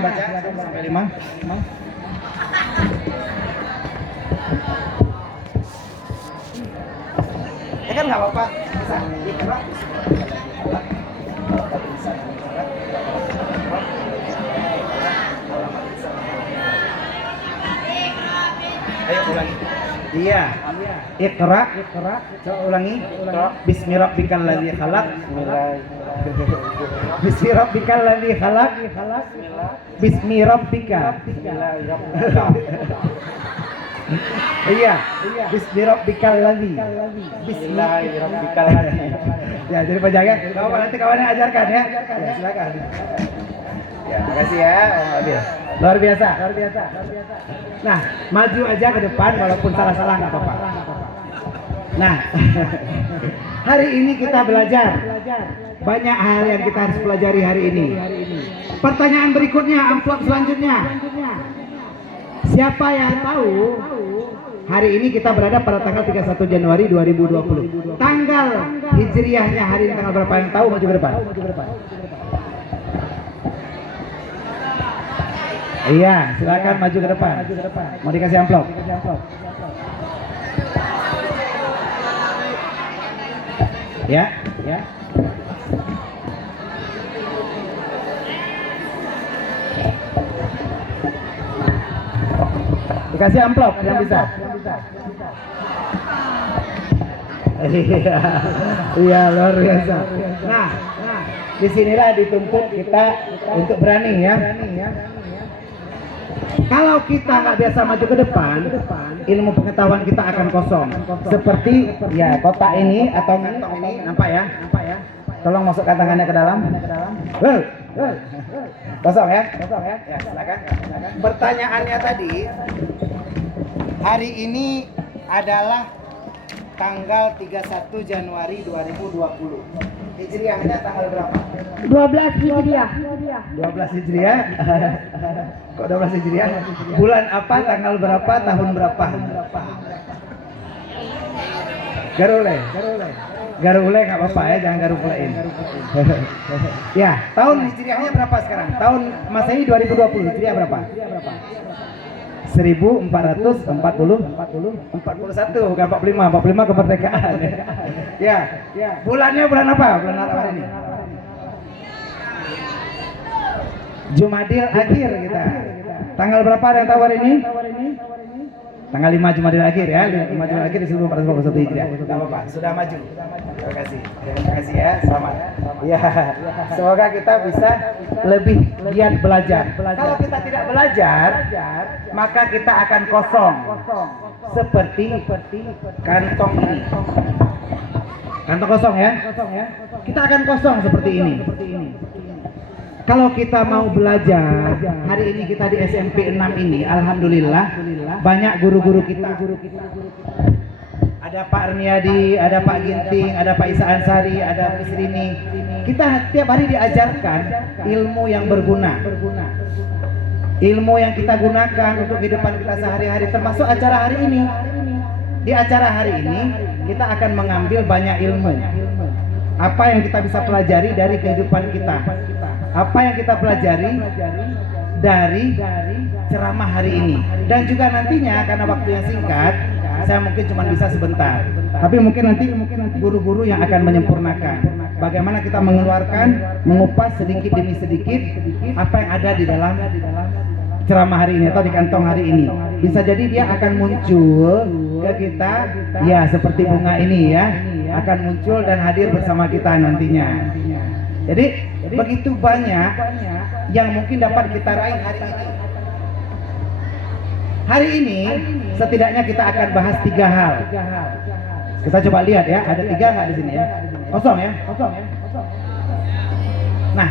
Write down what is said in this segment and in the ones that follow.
baca sampai 5. Ya kan nggak apa-apa, bisa. Ayo ulangi. Iya. Iqra. Coba ulangi. Bismi rabbikal ladzi khalaq. Bismi rabbikal ladzi khalaq. Bismi rabbika. Iya. Bismi rabbikal ladzi. Bismillahirrahmanirrahim. Ya, jadi penjaga. Kawan nanti kawannya ajarkan ya. Ya, silakan. Ya, makasih ya, Om Adil. Luar biasa. Nah, maju aja ke depan walaupun salah-salah nggak apa-apa. Nah, hari ini kita belajar banyak hal yang kita harus pelajari hari ini. Pertanyaan berikutnya, amplop selanjutnya. Siapa yang tahu hari ini kita berada pada tanggal 31 Januari 2020. Tanggal hijriahnya hari ini tanggal berapa yang tahu? Maju ke depan. Iya, silakan maju ke depan. Mau dikasih amplop. Ya. Dikasih amplop yang bisa. Iya, luar biasa. Nah, disinilah dituntut kita untuk berani ya. Kalau kita nggak biasa maju ke depan, ilmu pengetahuan kita akan kosong. Seperti ya kotak ini atau kantong ini, nampak ya? Tolong masukkan tangannya ke dalam. Kosong ya? Ya, silakan. Pertanyaannya tadi, hari ini adalah tanggal 31 Januari 2020. Hijriahnya tanggal berapa? 12 Hijriah. 12 Hijriah. Kok 12 Hijriah? Bulan apa, tanggal berapa, tahun berapa? Garule nggak apa-apa ya, jangan garulein. Ya, tahun Hijriahnya berapa sekarang? Tahun Masehi 2020, Hijriah berapa? 1441, bukan 45 kemerdekaan. Ya, bulannya bulan apa? Bulan apa hari ini? Jumadil akhir kita. Tanggal berapa ada yang tahu hari ini? Tanggal 5 Jumadil akhir ya. 5 Jumadil akhir di 1441 Hijriah. Enggak apa-apa, sudah maju. Terima kasih ya, selamat. Ya, semoga kita bisa lebih giat belajar. Kalau kita tidak belajar, maka kita akan kosong. Seperti kantong ini. Kantong kosong ya. Kita akan kosong seperti ini. Kalau kita mau belajar, hari ini kita di SMP 6 ini, alhamdulillah banyak guru-guru kita. Ada Pak Arniadi, ada Pak Ginting, ada Pak Isa Ansari, ada Miss Rini. Kita tiap hari diajarkan ilmu yang berguna. Ilmu yang kita gunakan untuk kehidupan kita sehari-hari, termasuk acara hari ini. Di acara hari ini kita akan mengambil banyak ilmu. Apa yang kita bisa pelajari dari kehidupan kita? Apa yang kita pelajari dari ceramah hari ini? Dan juga nantinya karena waktunya singkat, saya mungkin cuma bisa sebentar. Tapi mungkin nanti guru-guru yang akan menyempurnakan bagaimana kita mengupas sedikit demi sedikit apa yang ada di dalam ceramah hari ini atau di kantong hari ini. Bisa jadi dia akan muncul ke kita ya seperti bunga ini ya, akan muncul dan hadir bersama kita nantinya. Jadi begitu banyak yang mungkin dapat kita raih hari ini. Hari ini setidaknya kita akan bahas 3 hal. Kita coba lihat ya, ada 3 nggak di sini ya? Kosong ya? Nah,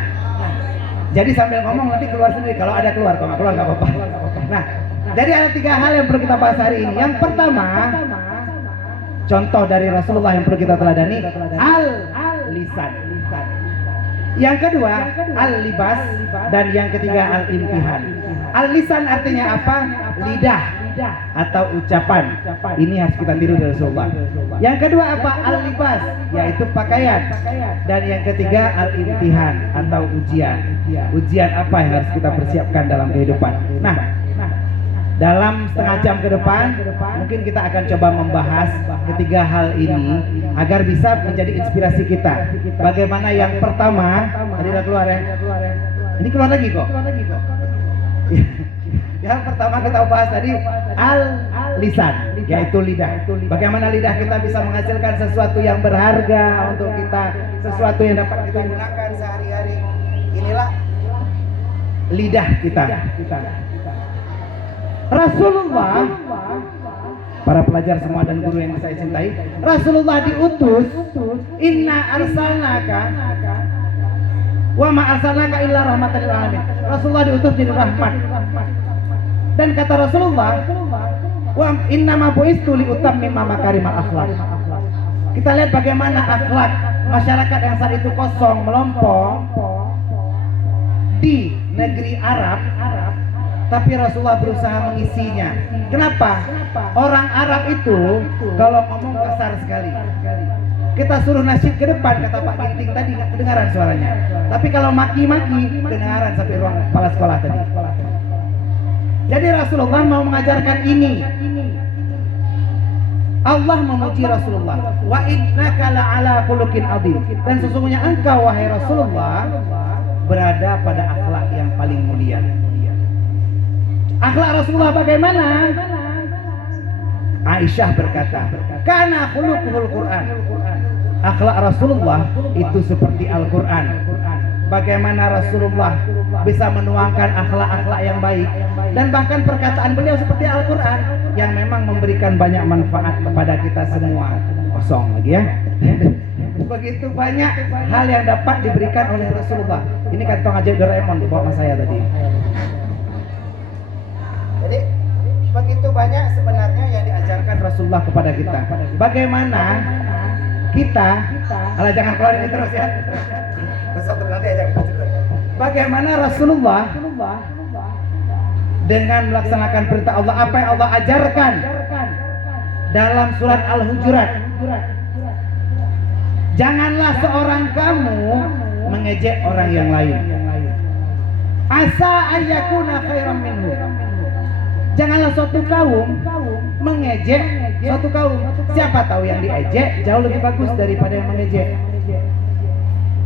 jadi sambil ngomong nanti keluar sendiri. Kalau ada keluar, kalau nggak keluar nggak apa-apa. Nah, jadi ada 3 hal yang perlu kita bahas hari ini. Yang pertama, contoh dari Rasulullah yang perlu kita teladani, al-lisan. Yang kedua, al-libas, dan yang ketiga al-imtihan. Al-lisan artinya apa? Lidah. atau ucapan. Ini harus kita tiru dari Rasulullah. Yang kedua apa? Al-libas, yaitu pakaian. Dan yang ketiga al-imtihan atau ujian. Ujian apa yang harus kita persiapkan dalam kehidupan. Nah, dalam setengah jam ke depan mungkin kita akan coba membahas ketiga hal ini agar bisa menjadi inspirasi kita. Bagaimana yang pertama, tadi udah keluar ya. Ini keluar lagi kok. Yang pertama kita bahas tadi al-lisan, yaitu lidah. Bagaimana lidah kita bisa menghasilkan sesuatu yang berharga untuk kita, sesuatu yang dapat kita gunakan sehari-hari. Inilah lidah kita. Rasulullah, para pelajar semua dan guru yang saya cintai, Rasulullah diutus, inna arsalnaka wa ma arsalnaka illa rahmatan lil alamin. Rasulullah diutus jadi rahmat. Dan kata Rasulullah, wa inna ma buistu li utammima makarimal akhlak. Kita lihat bagaimana akhlak masyarakat yang saat itu kosong, melompong di negeri Arab. Tapi Rasulullah berusaha mengisinya. Kenapa? Orang Arab itu kalau ngomong kasar sekali. Kita suruh nasyid ke depan, kata Pak Ginting tadi nggak kedengaran suaranya. Tapi kalau maki-maki kedengaran sampai ruang kepala sekolah tadi. Jadi Rasulullah mau mengajarkan ini. Allah memuji Rasulullah. Wa innaka la'ala khuluqin adzim. Dan sesungguhnya engkau wahai Rasulullah berada pada akhlak yang paling mulia. Akhlak Rasulullah bagaimana? Aisyah berkata, "Kana khuluquhul Qur'an." Akhlak Rasulullah itu seperti Al-Qur'an. Bagaimana Rasulullah bisa menuangkan akhlak-akhlak yang baik, dan bahkan perkataan beliau seperti Al-Qur'an yang memang memberikan banyak manfaat kepada kita semua. Kosong lagi ya. Begitu banyak hal yang dapat diberikan oleh Rasulullah. Ini kantong ajaib Doraemon bawa sama saya tadi. Jadi begitu banyak sebenarnya yang diajarkan Rasulullah kepada kita. Bagaimana kita, alah jangan keluar ini terus ya. Besok nanti aja kita cerita. Bagaimana Rasulullah dengan melaksanakan perintah Allah, apa yang Allah ajarkan dalam surat Al-Hujurat. Janganlah seorang kamu mengejek orang yang lain. Asa ayyakuna khairan minhu. Janganlah suatu kaum mengejek suatu kaum. Siapa tahu yang diejek jauh lebih bagus daripada yang mengejek.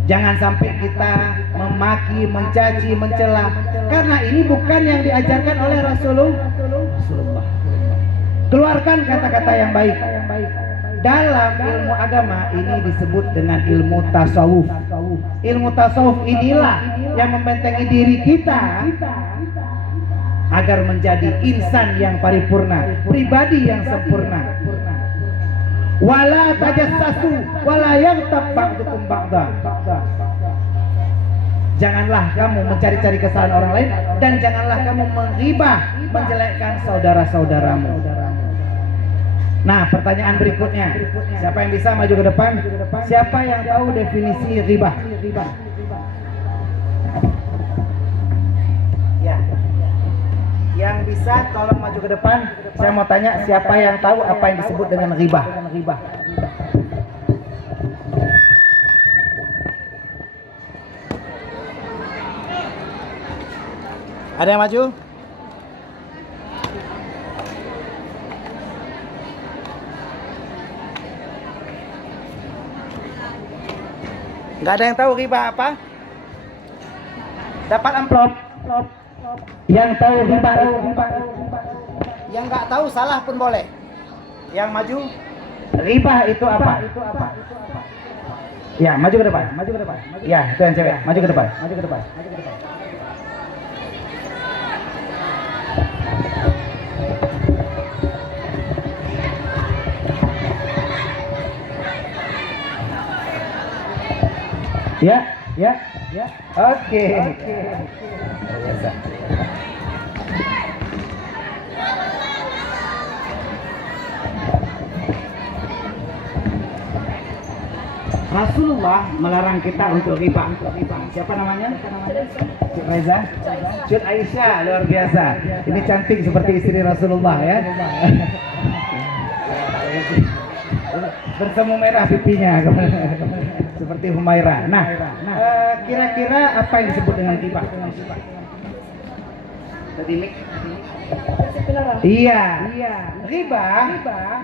Jangan sampai kita memaki, mencaci, mencela, karena ini bukan yang diajarkan oleh Rasulullah. Keluarkan kata-kata yang baik. Dalam ilmu agama ini disebut dengan ilmu tasawuf. Ilmu tasawuf inilah yang membentengi diri kita agar menjadi insan yang paripurna, pribadi yang sempurna. Wala tajassasu wala yaghtab ba'dukum ba'dha. Janganlah kamu mencari-cari kesalahan orang lain, dan janganlah kamu menghibah, menjelekkan saudara-saudaramu. Nah, pertanyaan berikutnya, siapa yang bisa maju ke depan? Siapa yang tahu definisi ghibah? Ya. Yang bisa tolong maju ke depan. Saya mau tanya, siapa yang tahu apa yang disebut dengan ghibah? Ada yang maju? Nggak ada yang tahu ghibah apa? Dapat amplop. Yang tahu ghibah, yang nggak tahu salah pun boleh. Yang maju, ghibah itu apa? Ya, maju ke depan. Ya, itu yang cewek. Maju ke depan. Ya. Oke. Biasa. Rasulullah melarang kita untuk ghibah. Siapa namanya? Cik Reza? Cik Aisyah, luar biasa. Ini cantik seperti istri Rasulullah ya. Bersemu merah pipinya seperti Humairah. Nah, kira-kira apa yang disebut dengan ghibah? Iya. Ghibah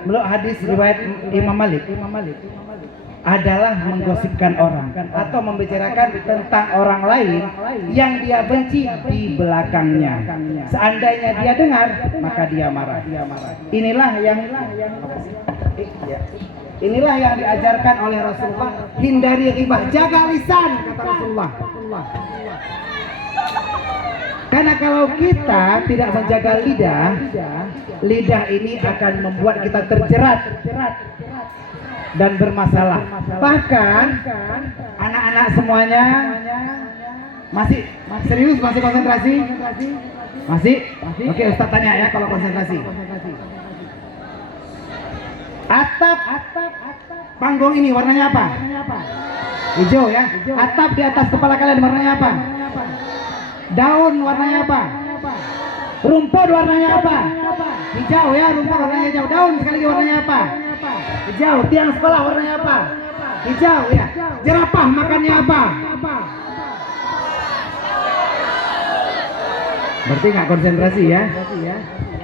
menurut hadis riwayat Imam Malik adalah menggosipkan orang atau membicarakan tentang orang lain yang dia benci di belakangnya. Seandainya dia dengar, maka dia marah. Inilah yang diajarkan oleh Rasulullah. Hindari ghibah, jaga lisan, kata Rasulullah. Karena kalau kita tidak menjaga lidah ini akan membuat kita terjerat dan bermasalah. Bahkan anak-anak semuanya masih serius, masih konsentrasi? Masih? Oke, Ustaz tanya ya kalau konsentrasi. Atap panggung ini warnanya apa? Hijau ya. Atap di atas kepala kalian warnanya apa? Daun warnanya apa? Rumput warnanya apa? Hijau ya, rumput warnanya hijau. Daun sekali lagi warnanya apa? Hijau. Tiang sekolah warnanya apa? Hijau ya. Jerapah makannya apa? Berarti nggak konsentrasi ya?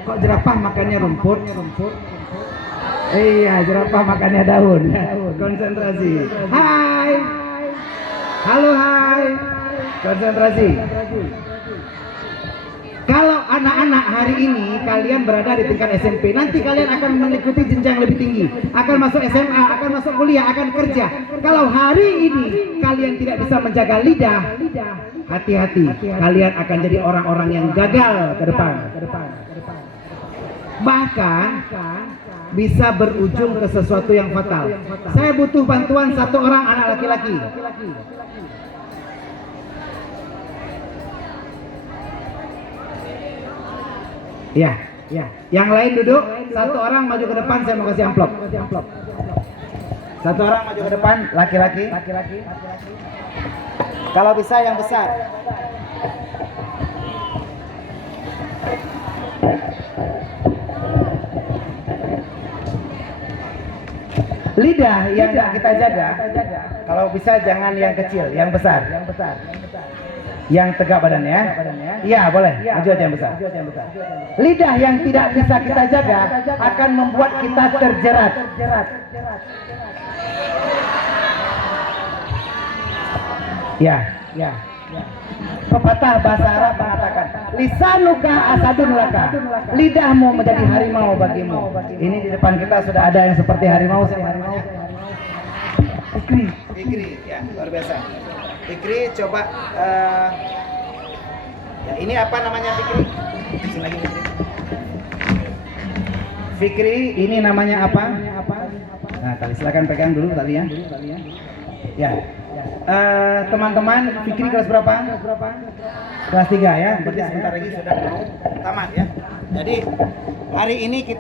Kok jerapah makannya rumput? Iya, jerapah makannya daun. Konsentrasi. Hai. Halo, hai. Konsentrasi. Kalau anak-anak hari ini kalian berada di tingkat SMP, nanti kalian akan mengikuti jenjang lebih tinggi, akan masuk SMA, akan masuk kuliah, akan kerja. Kalau hari ini kalian tidak bisa menjaga lidah, hati-hati, kalian akan jadi orang-orang yang gagal ke depan. Bahkan bisa berujung ke sesuatu yang fatal. Saya butuh bantuan satu orang anak laki-laki. Ya. Yang lain duduk. Satu orang maju ke depan, saya mau kasih amplop. Satu orang maju ke depan, laki-laki. Kalau bisa yang besar. Lidah yang kita jaga, kalau bisa jangan yang kecil, yang besar. Yang tegak badannya. Iya, boleh. Maju aja yang besar. Lidah yang tidak bisa kita jaga akan membuat kita terjerat. Ya. Pepatah bahasa Arab mengatakan, lisanuka asadun laka. Lidahmu menjadi harimau bagimu. Ini di depan kita sudah ada yang seperti harimau. Fikri, ya, luar biasa. Fikri, coba ya, ini apa namanya Fikri? Sini lagi Fikri, ini namanya apa? Nah, silakan pegang dulu tali ya. Ya. Teman-teman, Fikri kelas berapa? Kelas 3 ya. Berarti sebentar lagi sudah mau tamat ya. Jadi hari ini kita